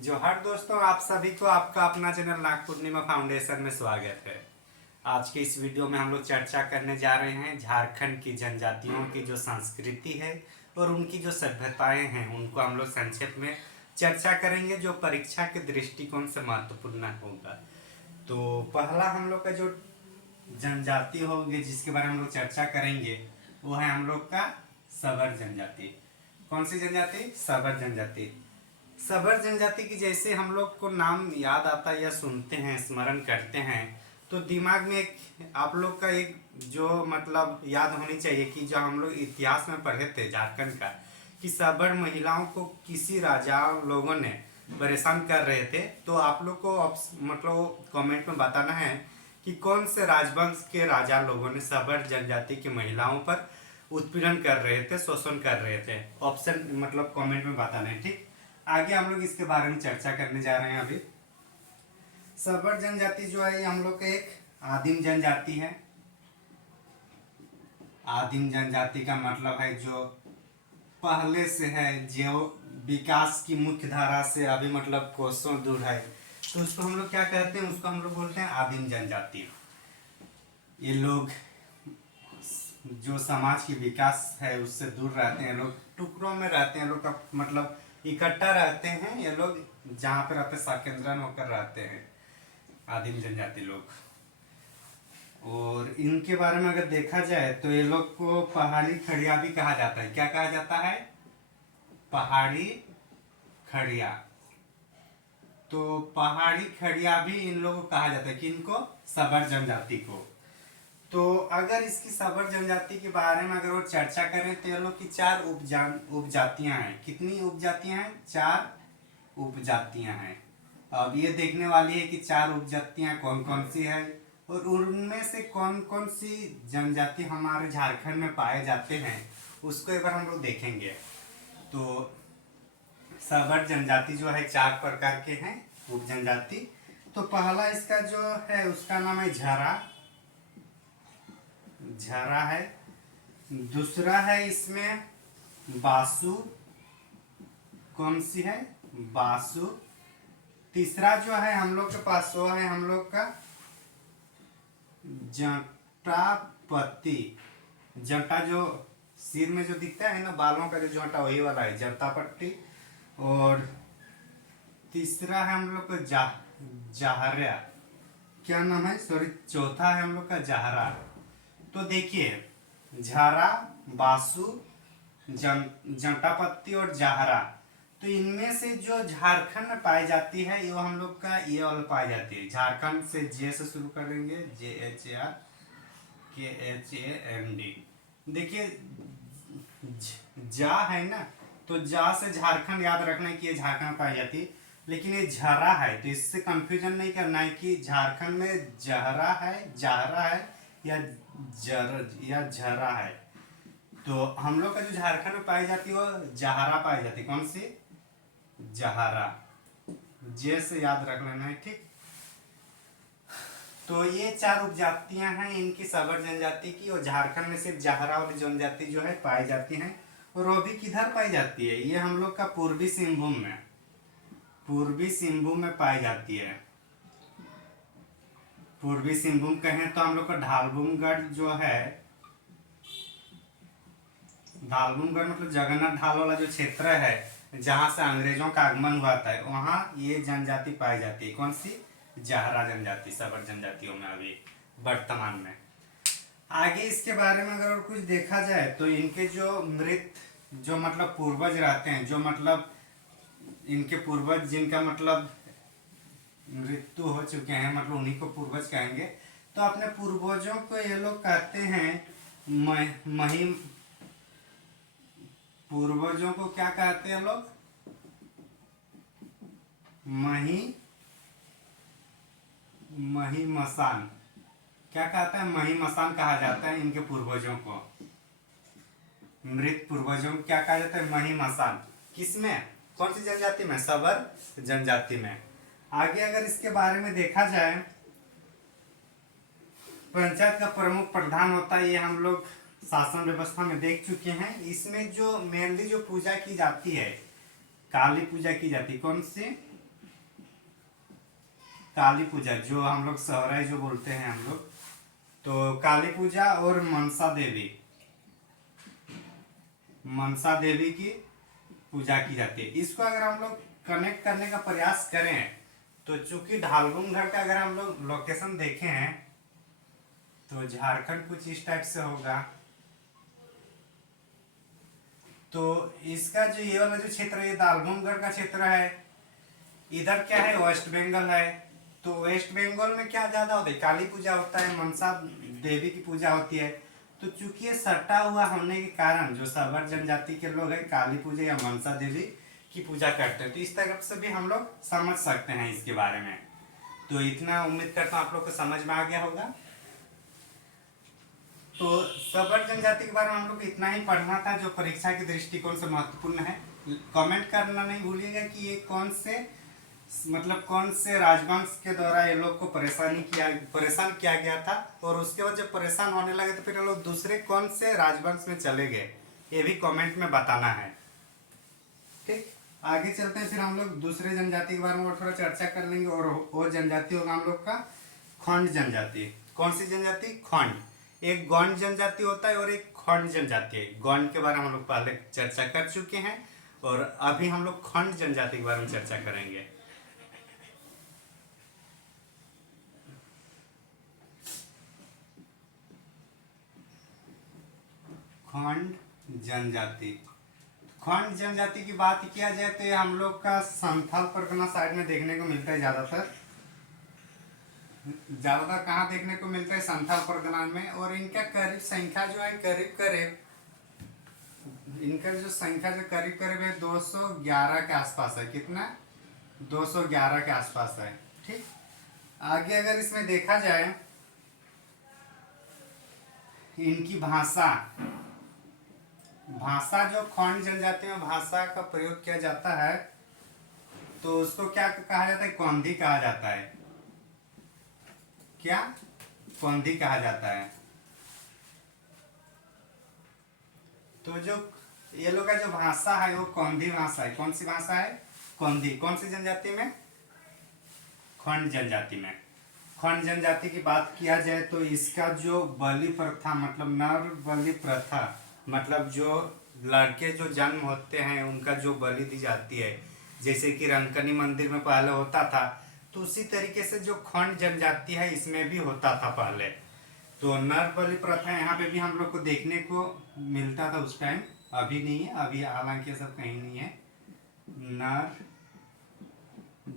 जोहार दोस्तों, आप सभी को आपका अपना चैनल नाग पूर्णिमा फाउंडेशन में स्वागत है। आज के इस वीडियो में हम लोग चर्चा करने जा रहे हैं झारखंड की जनजातियों की जो संस्कृति है और उनकी जो सभ्यताएं हैं उनको हम लोग संक्षेप में चर्चा करेंगे, जो परीक्षा के दृष्टिकोण से महत्वपूर्ण होगा। तो पहला हम लोग का जो जनजाति होंगे जिसके बारे में हम लोग चर्चा करेंगे वो है हम लोग का सबर जनजाति। कौन सी जनजाति? सबर जनजाति। सबर जनजाति की जैसे हम लोग को नाम याद आता है या सुनते हैं, स्मरण करते हैं, तो दिमाग में एक आप लोग का एक जो मतलब याद होनी चाहिए कि जो हम लोग इतिहास में पढ़े थे झारखंड का, कि सबर महिलाओं को किसी राजा लोगों ने परेशान कर रहे थे। तो आप लोग को मतलब कमेंट में बताना है कि कौन से राजवंश के राजा लोगों ने सबर जनजाति की महिलाओं पर उत्पीड़न कर रहे थे, शोषण कर रहे थे। ऑप्शन मतलब कमेंट में बताना है, ठीक। आगे हम लोग इसके बारे में चर्चा करने जा रहे हैं। अभी सबर जनजाति जो है हम लोग का एक आदिम जनजाति है। आदिम जनजाति का मतलब है जो पहले से है, जो विकास की मुख्य धारा से अभी मतलब कोसों दूर है, तो उसको हम लोग क्या कहते हैं? उसको हम लोग बोलते हैं आदिम जनजाति। ये लोग जो समाज की विकास है उससे दूर रहते हैं, लोग टुकड़ों में रहते हैं, लोग का मतलब इकट्ठा रहते हैं। ये लोग जहाँ पे रहते हैं साकेंद्रन होकर रहते हैं आदिम जनजाति लोग। और इनके बारे में अगर देखा जाए तो ये लोग को पहाड़ी खड़िया भी कहा जाता है। क्या कहा जाता है? पहाड़ी खड़िया। तो पहाड़ी खड़िया भी इन लोगों को कहा जाता है, कि इनको सबर जनजाति को। तो अगर इसकी सबर जनजाति के बारे में अगर वो चर्चा करें तो ये लोग की चार उपजातियां हैं। कितनी उपजातियां हैं? चार उपजातियां हैं। अब ये देखने वाली है कि चार उपजातियां कौन कौन सी है और उनमें से कौन कौन सी जनजाति हमारे झारखंड में पाए जाते हैं, उसको एक बार हम लोग देखेंगे। तो सबर जनजाति जो है चार प्रकार के हैं उप जनजाति। तो पहला इसका जो है उसका नाम है झरा। झरा है। दूसरा है इसमें बासु। कौन सी है? बासु। तीसरा जो है हम लोग के पास वो है हम लोग का जटापति। जटा जो सिर में जो दिखता है ना, बालों का जो जटा, वही वाला है जटापट्टी। और तीसरा है हम लोग का जहरा। क्या नाम है? सॉरी, चौथा है हम लोग का जहरा। तो देखिए, झारा, बासु, जटापत्ती और जहरा, तो इनमें से जो झारखंड में पाई जाती है ये हम लोग का ये वाला पाई जाती है। झारखंड से जे से शुरू करेंगे, JHARKHAND। देखिए जा है ना, तो जा से झारखंड याद रखना है कि ये झारखंड में पाई जाती है। लेकिन ये झरा है, तो इससे कंफ्यूजन नहीं करना है कि झारखंड में जहरा है, जहरा है या झरा है। तो हम लोग का जो झारखंड में पाई जाती है वो जहरा पाई जाती है। कौन सी? जहरा। जे से याद रख लेना है, ठीक। तो ये चार उपजातियां हैं इनकी सबर जनजाति की, और झारखंड में सिर्फ जहरा वाली जनजाति जो है पाई जाती है। और वो भी किधर पाई जाती है? ये हम लोग का पूर्वी सिंहभूम में, पूर्वी सिंहभूम में पाई जाती है। पूर्वी सिंहभूम कहें तो हम लोग का ढालबुमगढ़ जो है, ढालबुमगढ़ मतलब जगन्नाथ ढाल वाला जो क्षेत्र है जहाँ से अंग्रेजों का आगमन हुआ था, वहाँ ये जनजाति पाई जाती है। कौन सी? जहरा जनजाति सबर जनजातियों में अभी वर्तमान में। आगे इसके बारे में अगर कुछ देखा जाए तो इनके जो मृत जो मतलब पूर्वज रहते हैं, जो मतलब इनके पूर्वज जिनका मतलब मृत्यु हो चुके हैं, मतलब उन्हीं को पूर्वज कहेंगे। तो अपने पूर्वजों को ये लोग कहते हैं महिम। पूर्वजों को क्या कहते हैं लोग? महिमसान। क्या कहता है? महिमसान कहा जाता है इनके पूर्वजों को। मृत पूर्वजों को क्या कहा जाता है? महिमसान। किसमें? कौन सी जनजाति में? सबर जनजाति में। आगे अगर इसके बारे में देखा जाए, पंचायत का प्रमुख प्रधान होता है, ये हम लोग शासन व्यवस्था में देख चुके हैं। इसमें जो मेनली जो पूजा की जाती है, काली पूजा की जाती है। कौन सी? काली पूजा जो हम लोग सहराई जो बोलते हैं हम लोग, तो काली पूजा और मनसा देवी की पूजा की जाती है। इसको अगर हम लोग कनेक्ट करने का प्रयास करें तो चूंकि ढालगुम घर का अगर हम लोग लोकेशन देखें हैं तो झारखंड कुछ इस टाइप से होगा। तो इसका जो ये वाला जो क्षेत्र है, ये दालभूमगढ़ का क्षेत्र है। इधर क्या है, वेस्ट बंगाल है। तो वेस्ट बंगाल में क्या ज्यादा होता है, काली पूजा होता है, मनसा देवी की पूजा होती है। तो चूंकि ये सटा हुआ होने के कारण जो सबर जनजाति के लोग हैं काली पूजा या मनसा देवी की पूजा करते हैं। तो इस तरफ से भी हम लोग समझ सकते हैं इसके बारे में। तो इतना उम्मीद करता हूँ आप लोग को समझ में आ गया होगा। तो सबर जनजाति के बारे में हम लोग को इतना ही पढ़ना था जो परीक्षा के दृष्टिकोण से महत्वपूर्ण है। कमेंट करना नहीं भूलिएगा कि ये कौन से राजवंश के द्वारा ये लोग को परेशान किया गया था, और उसके बाद जब परेशान होने लगे तो फिर ये लोग दूसरे कौन से राजवंश में चले गए, ये भी कमेंट में बताना है। ठीक, आगे चलते हैं, फिर हम लोग दूसरे जनजाति के बारे में थोड़ा चर्चा कर लेंगे। और वो जनजाति होगा हम लोग का खंड जनजाति। कौन सी जनजाति, खंड। एक गौंड जनजाति होता है और एक खंड जनजाति है। गौंड के बारे में हम लोग पहले चर्चा कर चुके हैं और अभी हम लोग खंड जनजाति के बारे में चर्चा करेंगे। खंड जनजाति, खंड जनजाति की बात किया जाए तो ये हम लोग का संथाल परगना साइड में देखने को मिलता है। ज्यादातर कहाँ देखने को मिलता है, संथाल परगना में। और इनका करीब संख्या जो है इनका जो संख्या जो करीब करीब है 211 के आसपास है। कितना, 211 के आसपास है। ठीक, आगे अगर इसमें देखा जाए इनकी भाषा जो खंड जनजाति में भाषा का प्रयोग किया जाता है तो उसको क्या कहा जाता है, कौंधी कहा जाता है। क्या, कौंधी कहा जाता है। तो जो ये लोग का जो भाषा है वो कौंधी भाषा है। कौन सी भाषा है, कौंधी। कौन सी जनजाति में, खंड जनजाति में। खंड जनजाति की बात किया जाए तो इसका जो बलि प्रथा मतलब नर बलि प्रथा मतलब जो लड़के जो जन्म होते हैं उनका जो बलि दी जाती है, जैसे कि रंकनी मंदिर में पहले होता था, तो उसी तरीके से जो खंड जनजाति है इसमें भी होता था पहले। तो नर बलि प्रथा यहाँ पे भी हम लोग को देखने को मिलता था उस टाइम, अभी नहीं है, अभी हालांकि सब कहीं नहीं है। नर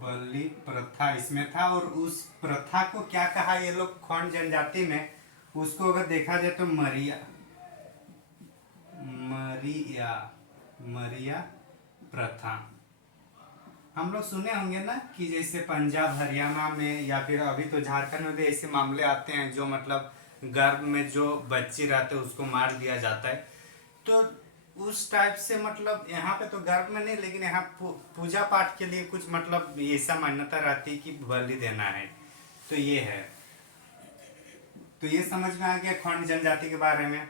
बलि प्रथा इसमें था। और उस प्रथा को क्या कहा ये लोग खंड जनजाति में, उसको अगर देखा जाए तो मरिया प्रथा। हम लोग सुने होंगे ना कि जैसे पंजाब हरियाणा में या फिर अभी तो झारखंड में भी ऐसे मामले आते हैं जो मतलब गर्भ में जो बच्ची रहते हैं उसको मार दिया जाता है। तो उस टाइप से मतलब यहाँ पे तो गर्भ में नहीं, लेकिन यहाँ पूजा पाठ के लिए कुछ मतलब ऐसा मान्यता रहती है कि बलि देना है। तो ये है, तो ये समझ में आ गया खंड जनजाति के बारे में।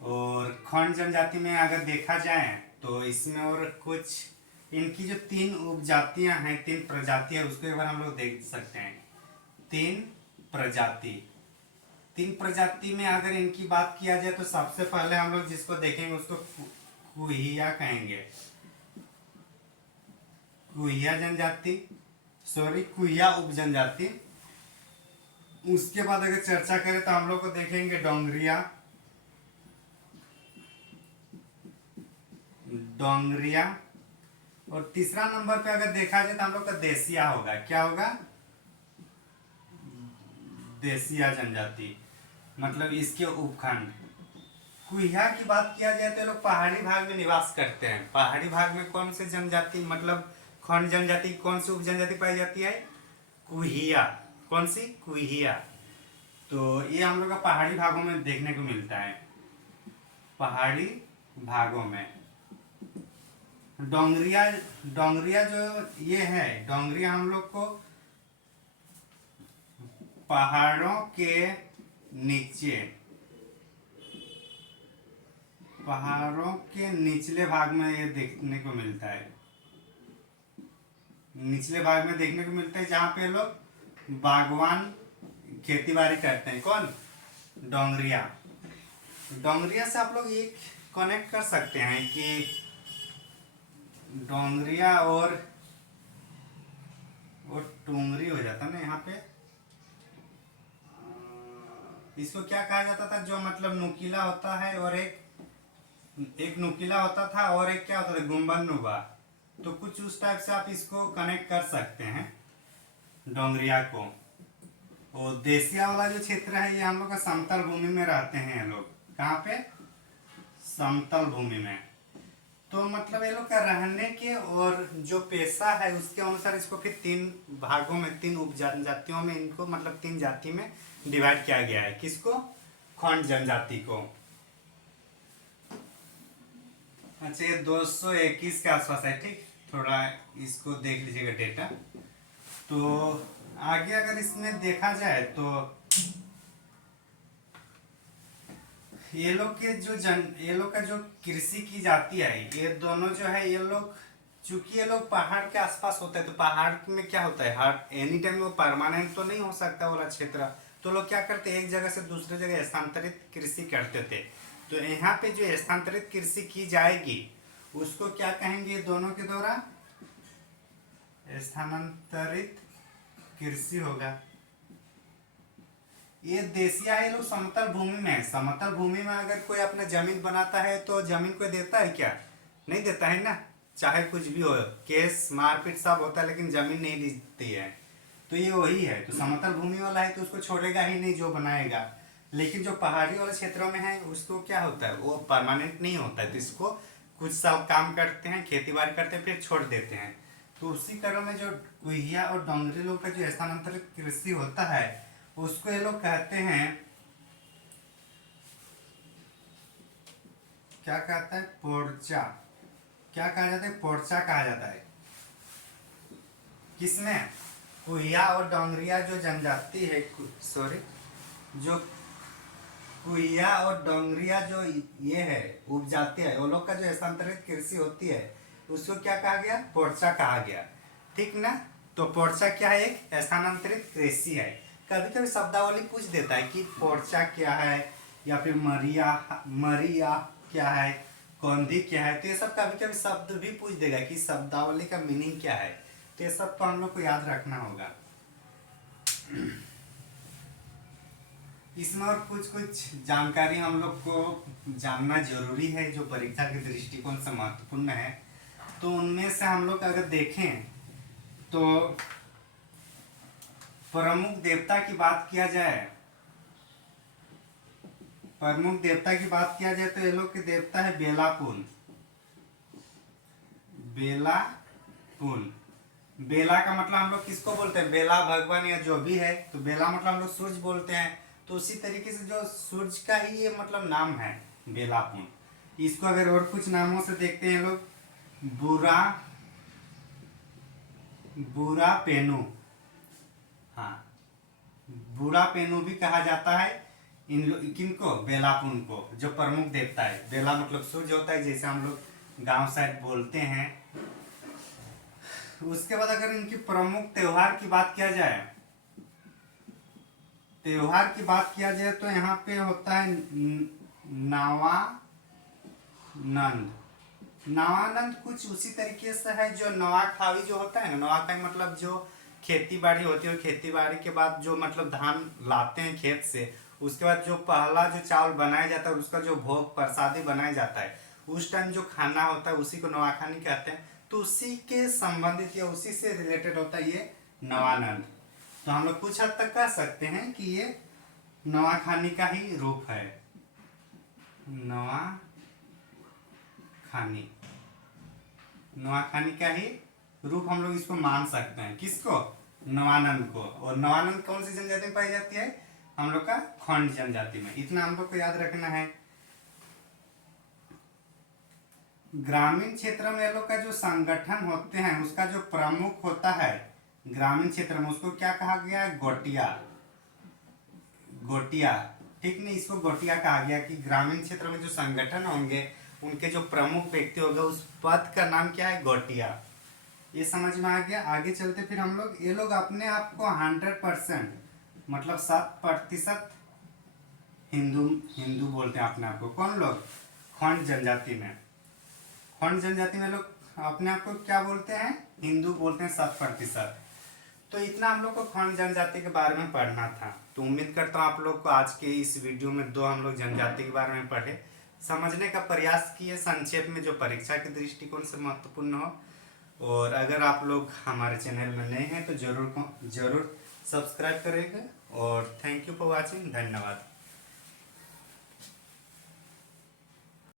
और खंड जनजाति में अगर देखा जाए तो इसमें और कुछ इनकी जो 3 उपजातियां हैं, 3 प्रजाति है, उसके बारे में हम लोग देख सकते हैं। 3 प्रजाति में अगर इनकी बात किया जाए तो सबसे पहले हम लोग जिसको देखेंगे उसको कुहिया कहेंगे। कुहिया जनजाति, सॉरी कुहिया उप जनजाति। उसके बाद अगर चर्चा करें तो हम लोग को देखेंगे डोंगरिया। और तीसरा नंबर पे अगर देखा जाए तो हम लोग का देसिया होगा। क्या होगा, देसिया जनजाति, मतलब इसके उपखंड। कुहिया की बात किया जाए तो लोग पहाड़ी भाग में निवास करते हैं। पहाड़ी भाग में कौन से जनजाति मतलब खंड जनजाति कौन सी उप जनजाति पाई जाती है, कुहिया। कौन सी, कुहिया। तो ये हम लोग का पहाड़ी भागों में देखने को मिलता है, पहाड़ी भागों में। डोंगरिया जो ये है, डोंगरिया हम लोग को पहाड़ों के निचले भाग में ये देखने को मिलता है। निचले भाग में देखने को मिलते हैं जहाँ पे लोग बागवान खेती बाड़ी करते हैं। कौन? डोंगरिया। डोंगरिया से आप लोग ये कनेक्ट कर सकते हैं कि डोंगरिया और टोंगरी हो जाता ना यहाँ पे। इसको क्या कहा जाता था? जो मतलब नुकीला होता है और एक नुकीला होता था और एक क्या होता था? गुंबदनुमा। तो कुछ उस टाइप से आप इसको कनेक्ट कर सकते हैं डोंगरिया को। और देसिया वाला जो क्षेत्र है ये हम लोग का समतल भूमि में रहते हैं ये लोग। कहाँ पे? समतल भूमि में। तो मतलब ये लोग का रहने के और जो पेशा है उसके अनुसार इसको फिर 3 भागों में, 3 उप जनजातियों में इनको मतलब 3 जाति में डिवाइड किया गया है। किसको? खंड जनजाति को। अच्छा, ये 221 के आसपास है, ठीक। थोड़ा इसको देख लीजिएगा डेटा। तो आगे अगर इसमें देखा जाए तो ये लोग का जो कृषि की जाती है, ये दोनों जो है ये लोग, चूंकि ये लोग पहाड़ के आसपास होते हैं तो पहाड़ में क्या होता है, हर एनी टाइम वो परमानेंट तो नहीं हो सकता वाला क्षेत्र। तो लोग क्या करते हैं, एक जगह से दूसरे जगह स्थानांतरित कृषि करते थे। तो यहाँ पे जो स्थानांतरित कृषि की जाएगी उसको क्या कहेंगे? दोनों के द्वारा स्थानांतरित कृषि होगा। ये देसिया है, लोग समतल भूमि में है। समतल भूमि में अगर कोई अपना जमीन बनाता है तो जमीन को देता है क्या? नहीं देता है ना। चाहे कुछ भी हो, केस मारपीट सब होता है, लेकिन जमीन नहीं देती है। तो ये वही है। तो समतल भूमि वाला है तो उसको छोड़ेगा ही नहीं जो बनाएगा। लेकिन जो पहाड़ी वाले क्षेत्रों में है उसको क्या होता है, वो परमानेंट नहीं होता है। तो इसको कुछ साल काम करते हैं, खेती बाड़ी करते हैं, फिर छोड़ देते हैं। तो उसी क्रम में जो कुइया और डोंगरी लोग का जो स्थानांतरित कृषि होता है उसको ये लोग कहते हैं, क्या कहता है? पोर्चा। क्या कहा जाता है? पोर्चा कहा जाता है। किसमें? कुइया और डोंगरिया जो जनजाति है, सॉरी, जो कुइया और डोंगरिया जो ये है उपजाति है, वो लोग का जो स्थानांतरित कृषि होती है उसको क्या कहा गया? पोर्चा कहा गया, ठीक ना। तो पोर्चा क्या है? एक स्थानांतरित कृषि है। कभी कभी शब्दावली पूछ देता है कि पोर्चा क्या है, या फिर मरिया क्या है, कौंधी क्या है। तो ये सब कभी कभी शब्द भी पूछ देगा कि शब्दावली का मीनिंग क्या है। तो ये सब तो हम लोग को याद रखना होगा। इसमें और कुछ जानकारी हम लोग को जानना जरूरी है जो परीक्षा के दृष्टिकोण से महत्वपूर्ण है। तो उनमें से हम लोग अगर देखें तो प्रमुख देवता की बात किया जाए, प्रमुख देवता की बात किया जाए तो ये लोग के देवता है बेलापुन। बेलापुन, बेला का मतलब हम लोग किसको बोलते हैं? बेला भगवान या जो भी है। तो बेला मतलब हम लोग सूर्य बोलते हैं। तो उसी तरीके से जो सूर्य का ही ये मतलब नाम है बेलापुन। इसको अगर और कुछ नामों से देखते हैं लोग, बुरा पेनु, हाँ, बुरा पेनु भी कहा जाता है किनको? बेलापुन को, जो प्रमुख देवता है। बेला मतलब सूर्य होता है, जैसे हम लोग गांव साइड बोलते हैं। उसके बाद अगर इनकी प्रमुख त्योहार की बात किया जाए, तो यहाँ पे होता है नवानंद। नवानंद कुछ उसी तरीके से है जो नवाखावी जो होता है ना। नवाखावी मतलब जो खेती बाड़ी होती है, खेती बाड़ी के बाद जो मतलब धान लाते हैं खेत से, उसके बाद जो पहला जो चावल बनाया जाता है उसका जो भोग प्रसादी बनाया जाता है, उस टाइम जो खाना होता है उसी को नवाखानी कहते हैं। तो उसी के संबंधित या उसी से रिलेटेड होता है ये नवानंद। तो हम लोग कुछ हद तक कह सकते हैं कि ये नवाखानी का ही रूप है। नवाखानी का ही रूप हम लोग इसको मान सकते हैं। किसको? नवानंद को। और नवानंद कौन सी जनजाति में पाई जाती है? हम लोग का खंड जनजाति में। इतना हम लोग को याद रखना है। ग्रामीण क्षेत्र में ये लोग का जो संगठन होते हैं उसका जो प्रमुख होता है ग्रामीण क्षेत्र में, उसको क्या कहा गया? गोटिया, ठीक नहीं। इसको गोटिया कहा गया कि ग्रामीण क्षेत्र में जो संगठन होंगे उनके जो प्रमुख व्यक्ति होंगे उस पद का नाम क्या है? गोटिया। ये समझ में आ गया। आगे चलते फिर हम लोग, ये लोग अपने आप को 100% मतलब 7% हिंदू हिंदू बोलते हैं अपने आप को। कौन लोग? खंड जनजाति में, खंड जनजाति में लोग अपने आप को क्या बोलते हैं? हिंदू बोलते हैं 7%। तो इतना हम लोग को खंड जनजाति के बारे में पढ़ना था। तो उम्मीद करता हूँ आप लोग को आज के इस वीडियो में दो हम लोग जनजाति के बारे में पढ़े, समझने का प्रयास किए संक्षेप में, जो परीक्षा के दृष्टिकोण से महत्वपूर्ण हो। और अगर आप लोग हमारे चैनल में नए हैं तो जरूर सब्सक्राइब करेंगे। और थैंक यू फॉर वॉचिंग। धन्यवाद।